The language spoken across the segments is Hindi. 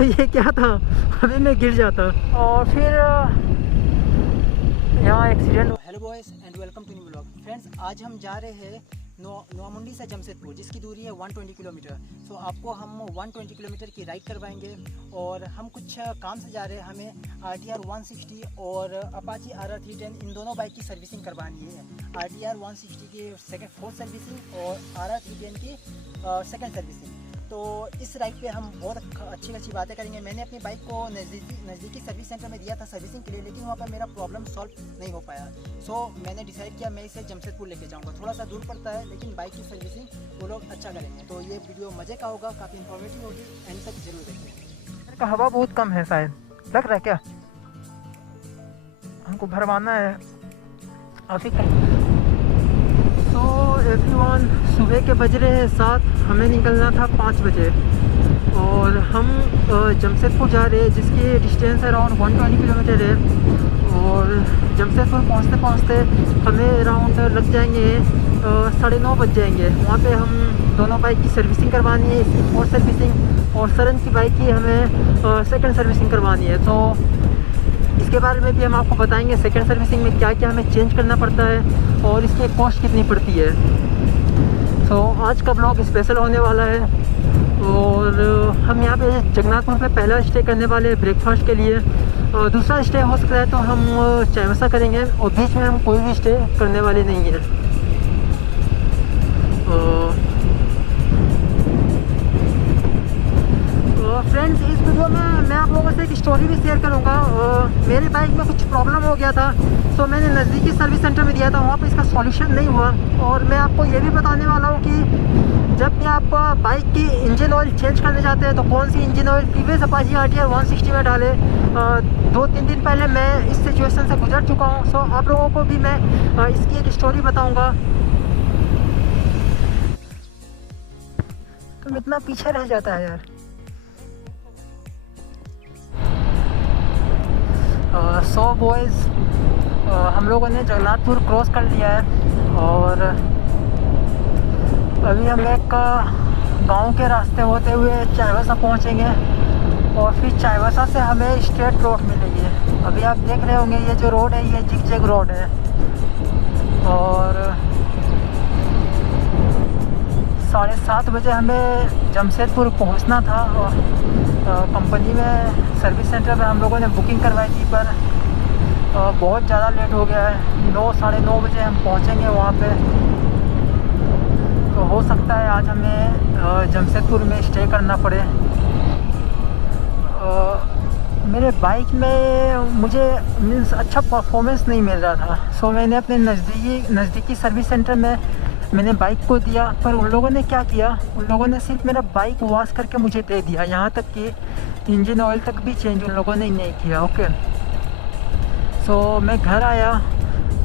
ये क्या था, अभी मैं गिर जाता। और फिर यहाँ accident. Hello boys and welcome to new blog. Friends, आज हम जा रहे हैं नोआमुंडी से जमशेदपुर, जिसकी दूरी है 120 किलोमीटर। सो आपको हम 120 किलोमीटर की राइड करवाएंगे। और हम कुछ काम से जा रहे हैं। हमें RTR 160 और अपाची RR 310 इन दोनों बाइक की सर्विसिंग करवानी है। RTR 160 की फोर्थ सर्विसिंग और RR 310 की सेकेंड सर्विसिंग। तो इस राइड पे हम बहुत अच्छी बातें करेंगे। मैंने अपनी बाइक को नज़दीकी सर्विस सेंटर में दिया था सर्विसिंग के लिए, लेकिन वहाँ पर मेरा प्रॉब्लम सॉल्व नहीं हो पाया। सो मैंने डिसाइड किया मैं इसे जमशेदपुर लेके जाऊँगा। थोड़ा सा दूर पड़ता है, लेकिन बाइक की सर्विसिंग वो लोग अच्छा करेंगे। तो ये वीडियो मज़े का होगा, काफ़ी इन्फॉर्मेटिव होगी, एंड तक जरूर देखें। का हवा बहुत कम है, शायद लग रहा है क्या? हमको भरवाना है अभी। तो एवरीवन, सुबह के बज रहे हैं 7, हमें निकलना था 5 बजे। और हम जमशेदपुर जा रहे हैं, जिसकी डिस्टेंस अराउंड 120 किलोमीटर है। और जमशेदपुर पहुंचते हमें अराउंड लग जाएंगे 9:30 बज जाएंगे। वहाँ पे हम दोनों बाइक की सर्विसिंग करवानी है, इसकी फोर्थ सर्विसिंग, और सरन की बाइक की हमें सेकंड सर्विसिंग करवानी है। तो इसके बारे में भी हम आपको बताएंगे, सेकंड सर्विसिंग में क्या क्या हमें चेंज करना पड़ता है और इसकी कॉस्ट कितनी पड़ती है। तो आज का ब्लॉग स्पेशल होने वाला है। और हम यहाँ पे जगन्नाथपुर पे पहला स्टे करने वाले हैं ब्रेकफास्ट के लिए। और दूसरा स्टे हो सकता है तो हम चायवसा करेंगे, और बीच में हम कोई भी स्टे करने वाले नहीं हैं। फ्रेंड्स, इस वीडियो में मैं आप लोगों से एक स्टोरी भी शेयर करूंगा। मेरी बाइक में कुछ प्रॉब्लम हो गया था, तो मैंने नज़दीकी सर्विस सेंटर में दिया था, वहाँ पे इसका सॉल्यूशन नहीं हुआ। और मैं आपको ये भी बताने वाला हूँ कि जब भी आप बाइक की इंजन ऑयल चेंज करने जाते हैं तो कौन सी engine oil TVS Apache RTR 160 में डालें। 2-3 दिन पहले मैं इस सिचुएशन से गुजर चुका हूँ। सो आप लोगों को भी मैं इसकी एक स्टोरी बताऊँगा। तुम इतना पीछे रह जाता है यार। सो बॉयज़, हम लोगों ने जगन्नाथपुर क्रॉस कर लिया है। और अभी हम एक गांव के रास्ते होते हुए चायवसा पहुंचेंगे। और फिर चायवसा से हमें स्ट्रेट रोड मिलेगी। अभी आप देख रहे होंगे ये जो रोड है, ये जिगजैग रोड है। और 7:30 बजे हमें जमशेदपुर पहुंचना था। और कंपनी में सर्विस सेंटर में हम लोगों ने बुकिंग करवाई थी, पर बहुत ज़्यादा लेट हो गया है। 9-9:30 बजे हम पहुंचेंगे वहाँ पे। तो हो सकता है आज हमें जमशेदपुर में स्टे करना पड़े। मेरे बाइक में मुझे मीन्स अच्छा परफॉर्मेंस नहीं मिल रहा था। सो मैंने अपने नज़दीकी सर्विस सेंटर में मैंने बाइक को दिया, पर उन लोगों ने क्या किया, उन लोगों ने सिर्फ मेरा बाइक वॉश करके मुझे दे दिया। यहाँ तक कि इंजन ऑयल तक भी चेंज उन लोगों ने नहीं किया। ओके, सो मैं घर आया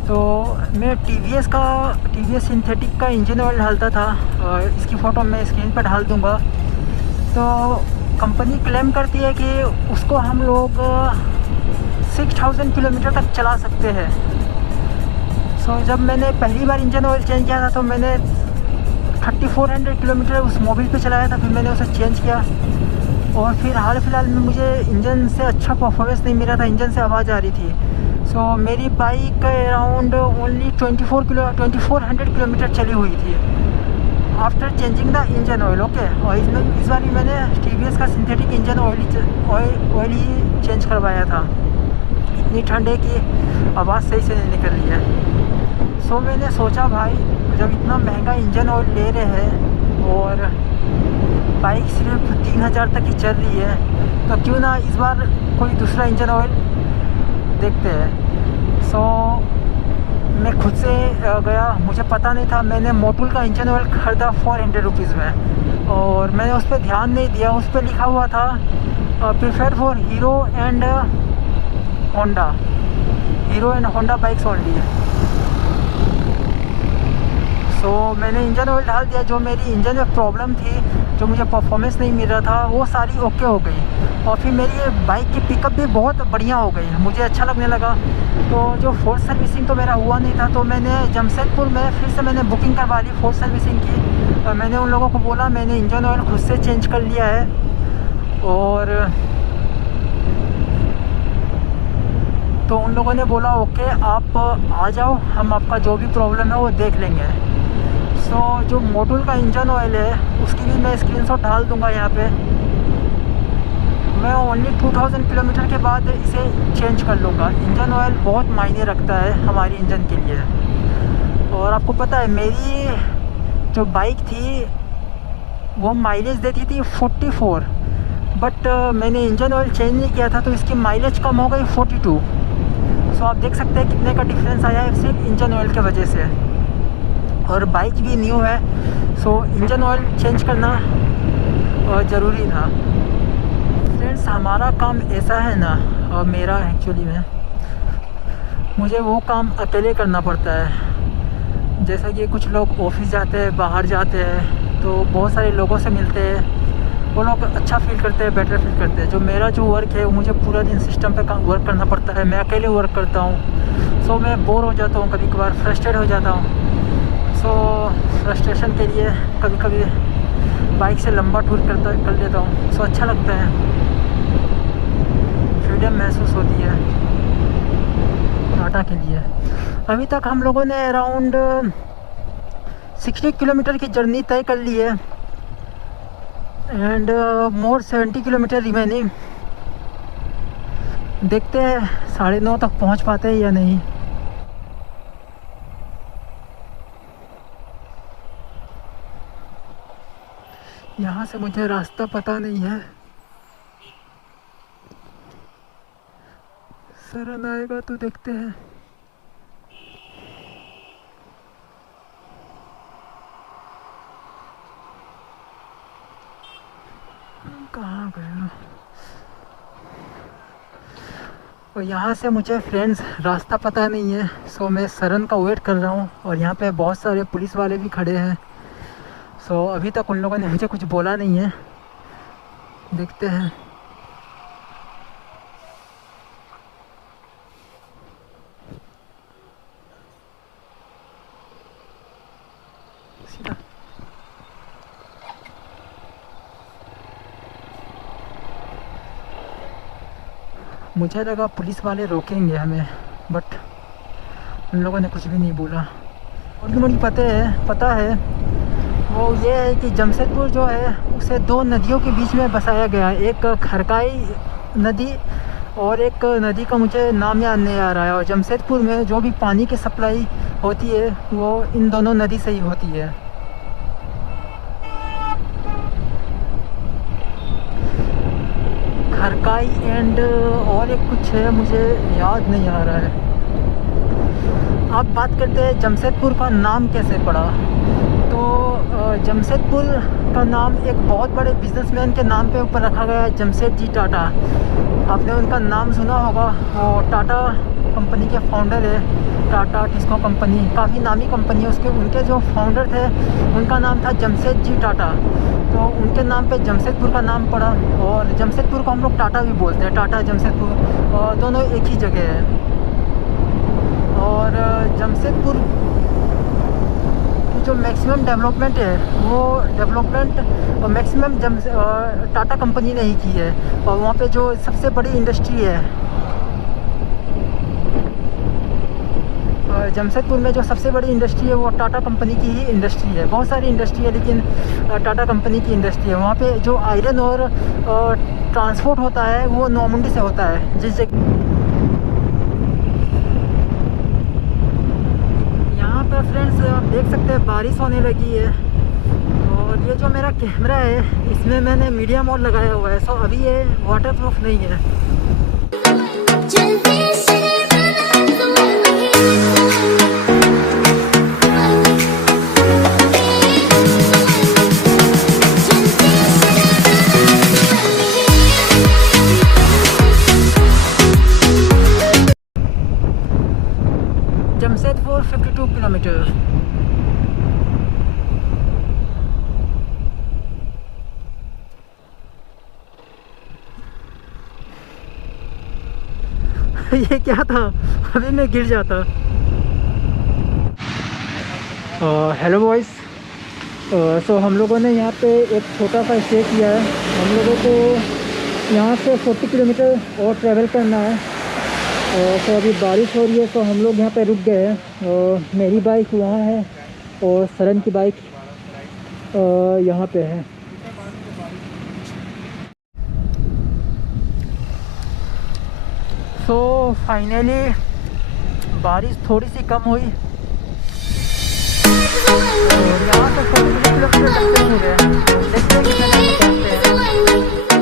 तो मैं TVS सिंथेटिक का इंजन ऑयल डालता था। इसकी फ़ोटो मैं स्क्रीन पर डाल दूँगा। तो कंपनी क्लेम करती है कि उसको हम लोग 6000 किलोमीटर तक चला सकते हैं। सो जब मैंने पहली बार इंजन ऑयल चेंज किया था तो मैंने 3400 किलोमीटर उस मोबिल पे चलाया था। फिर मैंने उसे चेंज किया, और फिर हाल फिलहाल में मुझे इंजन से अच्छा परफॉर्मेंस नहीं मिल रहा था, इंजन से आवाज़ आ रही थी। सो मेरी बाइक अराउंड ओनली 2400 किलोमीटर चली हुई थी after changing the engine oil. Okay, और इस बार भी मैंने TVS का सिंथेटिक इंजन ऑयल ही चेंज करवाया था। इतनी ठंड है कि आवाज़ सही से नहीं निकल रही है। सो मैंने सोचा भाई, जब इतना महंगा इंजन ऑयल ले रहे हैं और बाइक सिर्फ 3000 तक ही चल रही है, तो क्यों ना इस बार कोई दूसरा इंजन ऑयल देखते हैं। सो मैं खुद से गया, मुझे पता नहीं था। मैंने मोटुल का इंजन ऑयल ख़रीदा 400 रुपीज़ में, और मैंने उस पर ध्यान नहीं दिया। उस पर लिखा हुआ था preferred for Hero and Honda bikes only. So मैंने इंजन ऑयल डाल दिया। जो मेरी इंजन में प्रॉब्लम थी, जो मुझे परफॉर्मेंस नहीं मिल रहा था, वो सारी ओके हो गई। और फिर मेरी बाइक की पिकअप भी बहुत बढ़िया हो गई, मुझे अच्छा लगने लगा। तो जो फोर्थ सर्विसिंग तो मेरा हुआ नहीं था, तो मैंने जमशेदपुर में फिर से मैंने बुकिंग करवा ली फोर्थ सर्विसिंग की। और मैंने उन लोगों को बोला मैंने इंजन ऑयल खुद से चेंज कर लिया है। और तो उन लोगों ने बोला ओके आप आ जाओ, हम आपका जो भी प्रॉब्लम है वो देख लेंगे। सो जो मोटुल का इंजन ऑयल है उसकी भी मैं स्क्रीनशॉट डाल दूंगा यहाँ पे। मैं ओनली 2000 किलोमीटर के बाद इसे चेंज कर लूँगा। इंजन ऑयल बहुत मायने रखता है हमारी इंजन के लिए। और आपको पता है मेरी जो बाइक थी वो माइलेज देती थी 44, बट मैंने इंजन ऑयल चेंज नहीं किया था तो इसकी माइलेज कम हो गई 42। सो आप देख सकते हैं कितने का डिफरेंस आया है सिर्फ इंजन ऑयल की वजह से। और बाइक भी न्यू है, सो इंजन ऑयल चेंज करना ज़रूरी था। फ्रेंड्स हमारा काम ऐसा है ना, और मेरा एक्चुअली में मुझे वो काम अकेले करना पड़ता है। जैसा कि कुछ लोग ऑफिस जाते हैं, बाहर जाते हैं, तो बहुत सारे लोगों से मिलते हैं, वो लोग अच्छा फील करते हैं, बेटर फील करते हैं। जो मेरा जो वर्क है वो मुझे पूरा दिन सिस्टम पे वर्क करना पड़ता है, मैं अकेले वर्क करता हूँ। सो मैं बोर हो जाता हूँ, कभी कभार फ्रस्ट्रेट हो जाता हूँ। सो फ्रस्ट्रेशन के लिए कभी कभी बाइक से लंबा टूर कर लेता हूँ। सो अच्छा लगता है, फ्रीडम महसूस होती है टाटा के लिए। अभी तक हम लोगों ने अराउंड 60 किलोमीटर की जर्नी तय कर ली है एंड मोर 70 किलोमीटर रिमेनिंग। देखते हैं 9:30 तक पहुंच पाते हैं या नहीं। यहाँ से मुझे रास्ता पता नहीं है, सरन आएगा तो देखते हैं। कहाँ गया? और यहाँ से मुझे फ्रेंड्स रास्ता पता नहीं है, सो मैं सरन का वेट कर रहा हूँ। और यहाँ पे बहुत सारे पुलिस वाले भी खड़े हैं। सो अभी तक उन लोगों ने मुझे कुछ बोला नहीं है, देखते हैं। सीधा मुझे लगा पुलिस वाले रोकेंगे हमें, बट उन लोगों ने कुछ भी नहीं बोला। और मुझे पता है वो ये है कि जमशेदपुर जो है उसे 2 नदियों के बीच में बसाया गया है, एक खरकाई नदी और एक नदी का मुझे नाम याद नहीं आ रहा है। और जमशेदपुर में जो भी पानी की सप्लाई होती है वो इन दोनों नदी से ही होती है। खरकाई एंड और एक कुछ है, मुझे याद नहीं आ रहा है। आप बात करते हैं जमशेदपुर का नाम कैसे पड़ा, तो जमशेदपुर का नाम एक बहुत बड़े बिजनेसमैन के नाम पे ऊपर रखा गया है, जमशेद जी टाटा। आपने उनका नाम सुना होगा, वो टाटा कंपनी के फाउंडर है। टाटा टिस्को कंपनी काफ़ी नामी कंपनी है, उसके उनके जो फाउंडर थे उनका नाम था जमशेद जी टाटा, तो उनके नाम पे जमशेदपुर का नाम पड़ा। और जमशेदपुर को हम लोग टाटा भी बोलते हैं, टाटा जमशेदपुर दोनों एक ही जगह है। और जमशेदपुर की जो मैक्सिमम डेवलपमेंट है वो डेवलपमेंट मैक्सिमम टाटा कंपनी ने ही की है। और वहाँ पे जो सबसे बड़ी इंडस्ट्री है जमशेदपुर में, जो सबसे बड़ी इंडस्ट्री है वो टाटा कंपनी की ही इंडस्ट्री है। बहुत सारी इंडस्ट्री है लेकिन टाटा कंपनी की इंडस्ट्री है। वहाँ पे जो आयरन और ट्रांसपोर्ट होता है वो नौमुंडी से होता है, जिस जगह फ्रेंड्स आप देख सकते हैं बारिश होने लगी है। और ये जो मेरा कैमरा है इसमें मैंने मीडिया मोड लगाया हुआ है, सो अभी ये वाटरप्रूफ नहीं है। जमशेदपुर 52 किलोमीटर। ये क्या था, अभी मैं गिर जाता। हेलो बॉयज़, सो हम लोगों ने यहाँ पे एक छोटा सा स्टे किया है। हम लोगों को यहाँ से 40 किलोमीटर और ट्रैवल करना है। तो अभी बारिश हो रही है तो हम लोग यहाँ पे रुक गए हैं। और मेरी बाइक वहाँ है और सरन की बाइक यहाँ पे है। सो फाइनली बारिश थोड़ी सी कम हुई और यहाँ से 40 किलोमीटर तक हो गया। देखते हैं कितना टाइम में पहुँचते हैं।